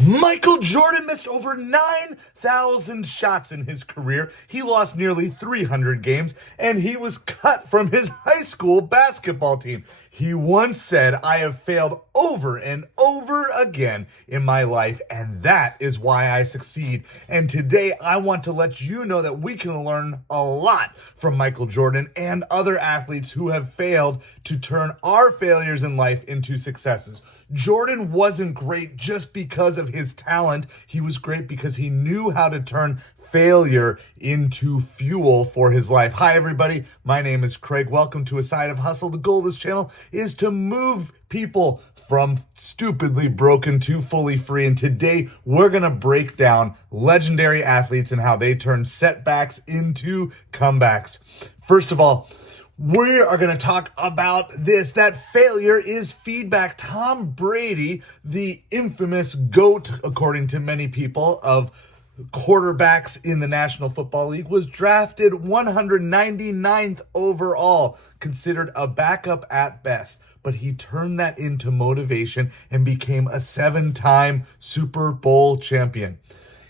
Michael Jordan missed over 9,000 shots in his career. He lost nearly 300 games, and he was cut from his high school basketball team. He once said, "I have failed over and over again in my life, and that is why I succeed." And today I want to let you know that we can learn a lot from Michael Jordan and other athletes who have failed to turn our failures in life into successes. Jordan wasn't great just because of his talent. He was great because he knew how to turn failure into fuel for his life. Hi, everybody. My name is Craig. Welcome to A Side of Hustle. The goal of this channel is to move people from stupidly broken to fully free. And today we're going to break down legendary athletes and how they turn setbacks into comebacks. First of all, we are going to talk about that failure is feedback. Tom Brady, the infamous GOAT, according to many people, of quarterbacks in the National Football League, was drafted 199th overall, considered a backup at best. But he turned that into motivation and became a 7-time Super Bowl champion.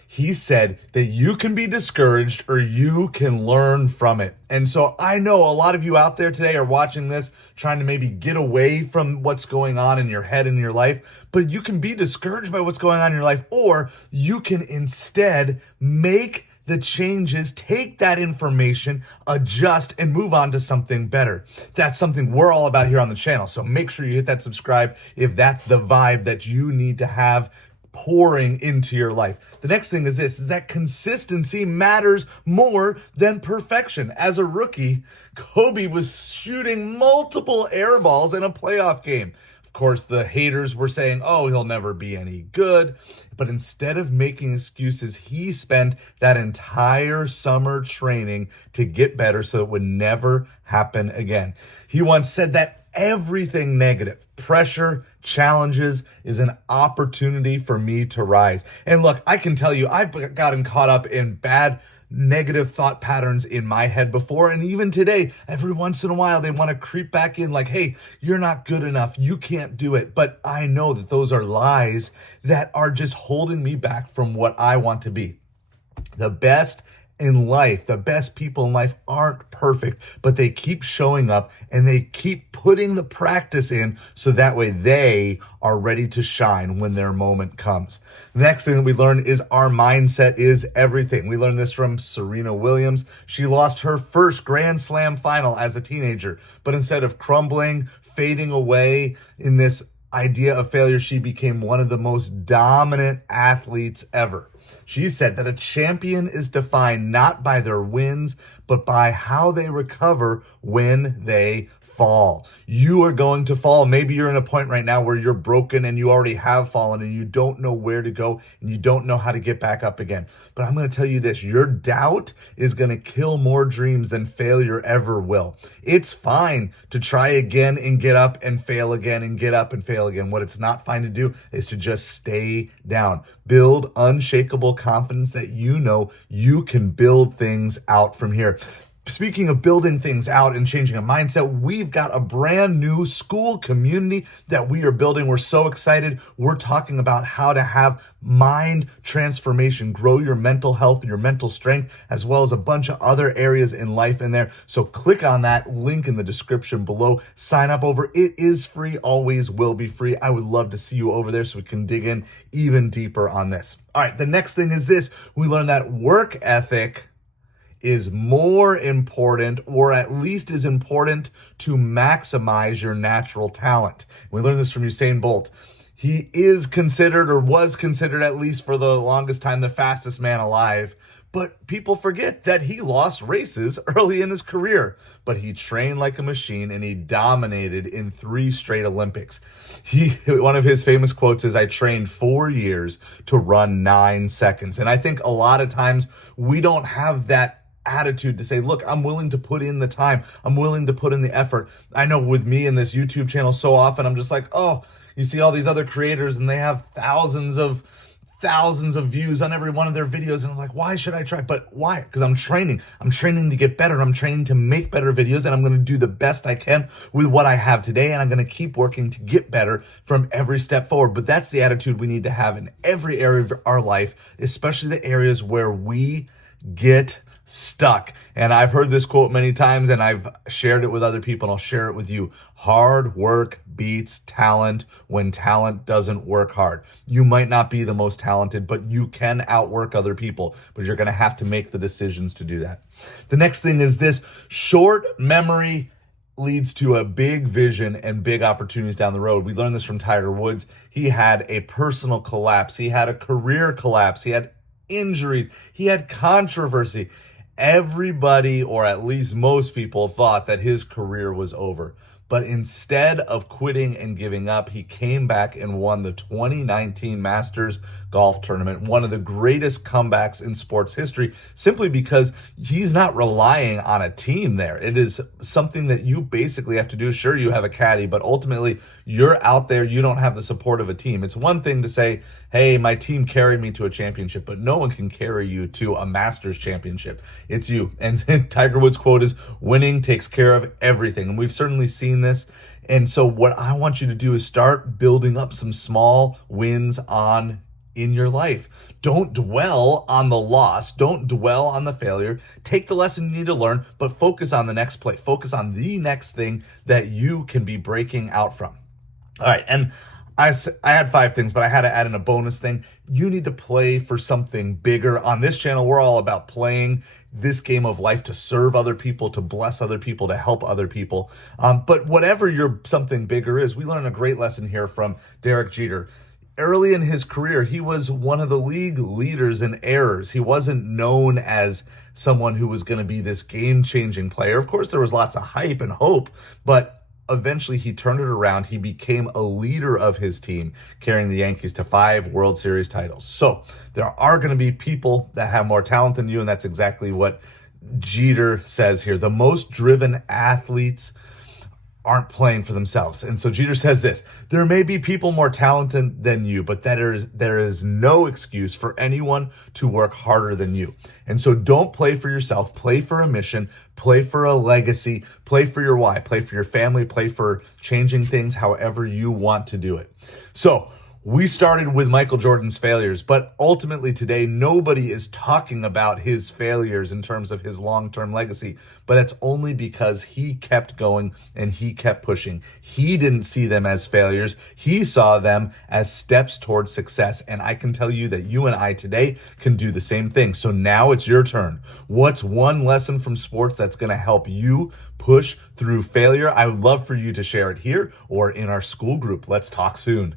He said that you can be discouraged or you can learn from it. And so I know a lot of you out there today are watching this, trying to maybe get away from what's going on in your head and your life, but you can be discouraged by what's going on in your life, or you can instead make the changes, take that information, adjust, and move on to something better. That's something we're all about here on the channel. So make sure you hit that subscribe if that's the vibe that you need to have pouring into your life. The next thing is that consistency matters more than perfection. As a rookie, Kobe was shooting multiple air balls in a playoff game. Of course, the haters were saying, "Oh, he'll never be any good." But instead of making excuses, he spent that entire summer training to get better so it would never happen again. He once said that everything negative, pressure, challenges, is an opportunity for me to rise. And look, I can tell you, I've gotten caught up in bad, negative thought patterns in my head before. And even today, every once in a while, they want to creep back in like, "Hey, you're not good enough. You can't do it." But I know that those are lies that are just holding me back from what I want to be. The best in life, the best people in life aren't perfect, but they keep showing up and they keep putting the practice in so that way they are ready to shine when their moment comes. The next thing that we learn is our mindset is everything. We learned this from Serena Williams. She lost her first Grand Slam final as a teenager, but instead of crumbling, fading away in this idea of failure, she became one of the most dominant athletes ever. She said that a champion is defined not by their wins, but by how they recover when they fall. You are going to fall. Maybe you're in a point right now where you're broken and you already have fallen and you don't know where to go and you don't know how to get back up again. But I'm going to tell you this, your doubt is going to kill more dreams than failure ever will. It's fine to try again and get up and fail again and get up and fail again. What it's not fine to do is to just stay down. Build unshakable confidence that you know you can build things out from here. Speaking of building things out and changing a mindset, we've got a brand new school community that we are building. We're so excited. We're talking about how to have mind transformation, grow your mental health and your mental strength, as well as a bunch of other areas in life in there. So click on that link in the description below. Sign up over. It is free, always will be free. I would love to see you over there so we can dig in even deeper on this. All right, the next thing is this. We learned that work ethic is more important, or at least is important to maximize your natural talent. We learned this from Usain Bolt. He is considered, or was considered at least for the longest time, the fastest man alive. But people forget that he lost races early in his career. But he trained like a machine and he dominated in 3 straight Olympics. One of his famous quotes is, "I trained 4 years to run 9 seconds." And I think a lot of times we don't have that attitude to say, "Look, I'm willing to put in the time. I'm willing to put in the effort." I know with me and this YouTube channel, so often I'm just like, "Oh, you see all these other creators and they have thousands of thousands of views on every one of their videos. And I'm like, why should I try? But why? Because I'm training. I'm training to get better. I'm training to make better videos. And I'm going to do the best I can with what I have today. And I'm going to keep working to get better from every step forward. But that's the attitude we need to have in every area of our life, especially the areas where we get stuck. And I've heard this quote many times, and I've shared it with other people, and I'll share it with you. Hard work beats talent when talent doesn't work hard. You might not be the most talented, but you can outwork other people, but you're going to have to make the decisions to do that. The next thing is this: short memory leads to a big vision and big opportunities down the road. We learned this from Tiger Woods. He had a personal collapse. He had a career collapse. He had injuries. He had controversy. Everybody, or at least most people, thought that his career was over. But instead of quitting and giving up, he came back and won the 2019 Masters Golf Tournament, one of the greatest comebacks in sports history, simply because he's not relying on a team there. It is something that you basically have to do. Sure, you have a caddy, but ultimately you're out there. You don't have the support of a team. It's one thing to say, hey, my team carried me to a championship, but no one can carry you to a Masters championship. It's you. And Tiger Woods' quote is, winning takes care of everything. And we've certainly seen this. And so what I want you to do is start building up some small wins in your life. Don't dwell on the loss. Don't dwell on the failure. Take the lesson you need to learn, but focus on the next play. Focus on the next thing that you can be breaking out from. All right. And I had 5 things, but I had to add in a bonus thing. You need to play for something bigger. On this channel, we're all about playing this game of life to serve other people, to bless other people, to help other people. But whatever your something bigger is, we learned a great lesson here from Derek Jeter. Early in his career, he was one of the league leaders in errors. He wasn't known as someone who was going to be this game-changing player. Of course, there was lots of hype and hope, but eventually he turned it around. He became a leader of his team, carrying the Yankees to 5 World Series titles. So there are going to be people that have more talent than you, and that's exactly what Jeter says here. The most driven athletes aren't playing for themselves. And so Jeter says this: there may be people more talented than you, but there is no excuse for anyone to work harder than you. And so don't play for yourself, play for a mission, play for a legacy, play for your why, play for your family, play for changing things however you want to do it. So we started with Michael Jordan's failures, but ultimately today, nobody is talking about his failures in terms of his long-term legacy, but it's only because he kept going and he kept pushing. He didn't see them as failures. He saw them as steps towards success. And I can tell you that you and I today can do the same thing. So now it's your turn. What's one lesson from sports that's going to help you push through failure? I would love for you to share it here or in our school group. Let's talk soon.